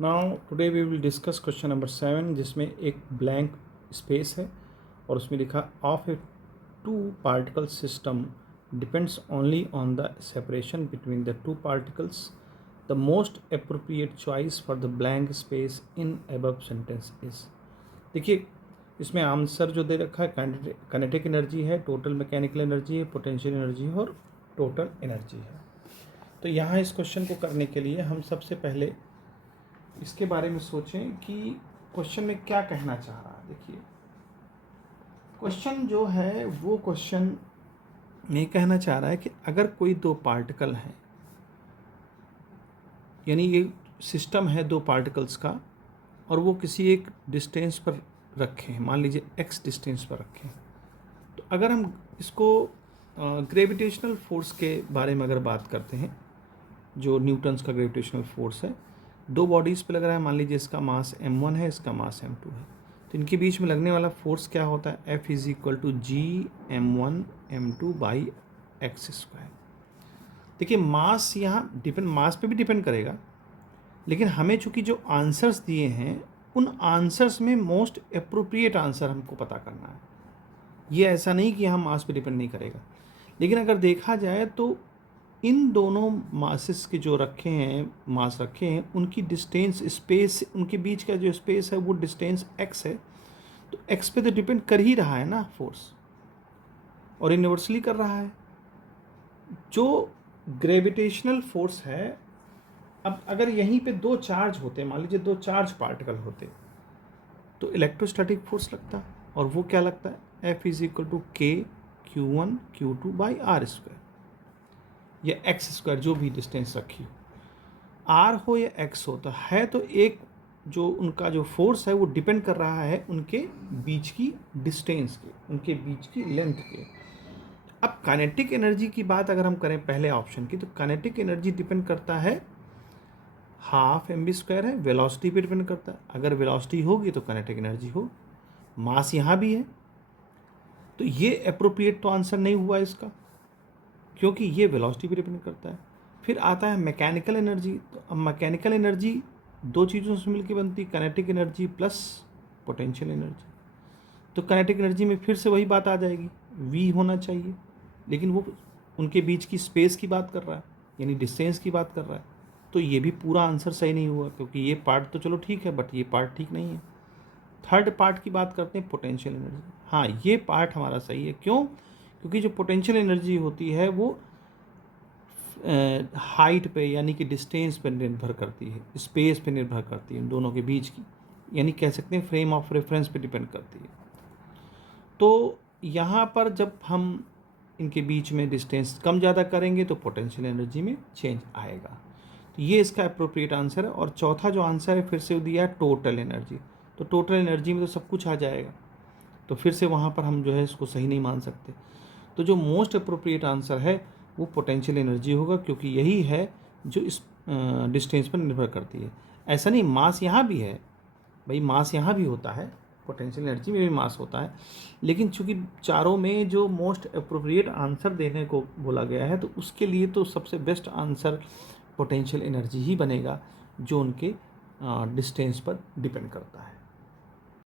Now today we will discuss question number 7 जिसमें एक blank space है और उसमें लिखा of a two particle system depends only on the separation between the two particles the most appropriate choice for the blank space in above sentence is. देखिए इसमें answer जो दे रखा है काइनेटिक एनर्जी है, टोटल मैकेनिकल एनर्जी है, potential energy है और टोटल एनर्जी है। तो यहाँ इस क्वेश्चन को करने के लिए हम सबसे पहले इसके बारे में सोचें कि क्वेश्चन में क्या कहना चाह रहा है। देखिए क्वेश्चन जो है वो क्वेश्चन में कहना चाह रहा है कि अगर कोई दो पार्टिकल हैं, यानी ये सिस्टम है दो पार्टिकल्स का और वो किसी एक डिस्टेंस पर रखे हैं, मान लीजिए x डिस्टेंस पर रखे हैं, तो अगर हम इसको ग्रेविटेशनल फोर्स के बारे में अगर बात करते हैं, जो न्यूटन्स का ग्रेविटेशनल फोर्स है, दो बॉडीज़ पे लग रहा है, मान लीजिए इसका मास m1 है, इसका मास m2 है, तो इनके बीच में लगने वाला फोर्स क्या होता है, F = G m1 m2 by x²। देखिए मास यहाँ डिपेंड, मास पे भी डिपेंड करेगा, लेकिन हमें चूँकि जो आंसर्स दिए हैं उन आंसर्स में मोस्ट अप्रोप्रिएट आंसर हमको पता करना है। ये ऐसा नहीं कि हम मास पे डिपेंड नहीं करेगा, लेकिन अगर देखा जाए तो इन दोनों मासेस के जो रखे हैं, मास रखे हैं, उनकी डिस्टेंस, स्पेस, उनके बीच का जो स्पेस है वो डिस्टेंस x है, तो x पे तो डिपेंड कर ही रहा है ना फोर्स, और यूनिवर्सली कर रहा है। जो ग्रेविटेशनल फोर्स है, अब अगर यहीं पे दो चार्ज होते, मान लीजिए दो चार्ज पार्टिकल होते, तो इलेक्ट्रोस्टैटिक फोर्स लगता, और वो क्या लगता है, F = K Q1 Q2 by r², या x² जो भी डिस्टेंस रखी हो, r हो या x हो, तो है तो एक जो उनका जो फोर्स है वो डिपेंड कर रहा है उनके बीच की डिस्टेंस के, उनके बीच की लेंथ के। अब काइनेटिक एनर्जी की बात अगर हम करें पहले ऑप्शन की, तो काइनेटिक एनर्जी डिपेंड करता है, हाफ mv² है, वेलोसिटी पे डिपेंड करता है। अगर वेलोसिटी होगी तो काइनेटिक एनर्जी हो, मास यहाँ भी है, तो ये अप्रोप्रिएट तो आंसर नहीं हुआ इसका, क्योंकि ये वेलोसिटी पे डिपेंड करता है। फिर आता है मैकेनिकल एनर्जी, तो अब मैकेनिकल एनर्जी दो चीज़ों से मिलकर बनती है, kinetic energy plus potential energy. तो काइनेटिक एनर्जी में फिर से वही बात आ जाएगी, v होना चाहिए, लेकिन वो उनके बीच की स्पेस की बात कर रहा है, यानी डिस्टेंस की बात कर रहा है, तो ये भी पूरा आंसर सही नहीं हुआ, क्योंकि ये पार्ट तो चलो ठीक है बट ये पार्ट ठीक नहीं है। थर्ड पार्ट की बात करते हैं, पोटेंशियल एनर्जी। हाँ, ये पार्ट हमारा सही है, क्यों? क्योंकि जो पोटेंशियल एनर्जी होती है वो हाइट पे, यानी कि डिस्टेंस पे निर्भर करती है, स्पेस पे निर्भर करती है, इन दोनों के बीच की, यानी कह सकते हैं फ्रेम ऑफ रेफरेंस पे डिपेंड करती है। तो यहाँ पर जब हम इनके बीच में डिस्टेंस कम ज़्यादा करेंगे तो पोटेंशियल एनर्जी में चेंज आएगा। तो ये इसका अप्रोप्रिएट आंसर है। और चौथा जो आंसर है फिर से वो दिया है टोटल एनर्जी, तो टोटल एनर्जी में तो सब कुछ आ जाएगा, तो फिर से वहाँ पर हम जो है इसको सही नहीं मान सकते। तो जो मोस्ट अप्रोप्रिएट आंसर है वो पोटेंशियल एनर्जी होगा, क्योंकि यही है जो इस डिस्टेंस पर निर्भर करती है। ऐसा नहीं, मास यहाँ भी है भाई, मास यहाँ भी होता है, पोटेंशियल एनर्जी में भी मास होता है, लेकिन चूंकि चारों में जो मोस्ट अप्रोप्रिएट आंसर देने को बोला गया है, तो उसके लिए तो सबसे बेस्ट आंसर पोटेंशियल एनर्जी ही बनेगा, जो उनके डिस्टेंस पर डिपेंड करता है।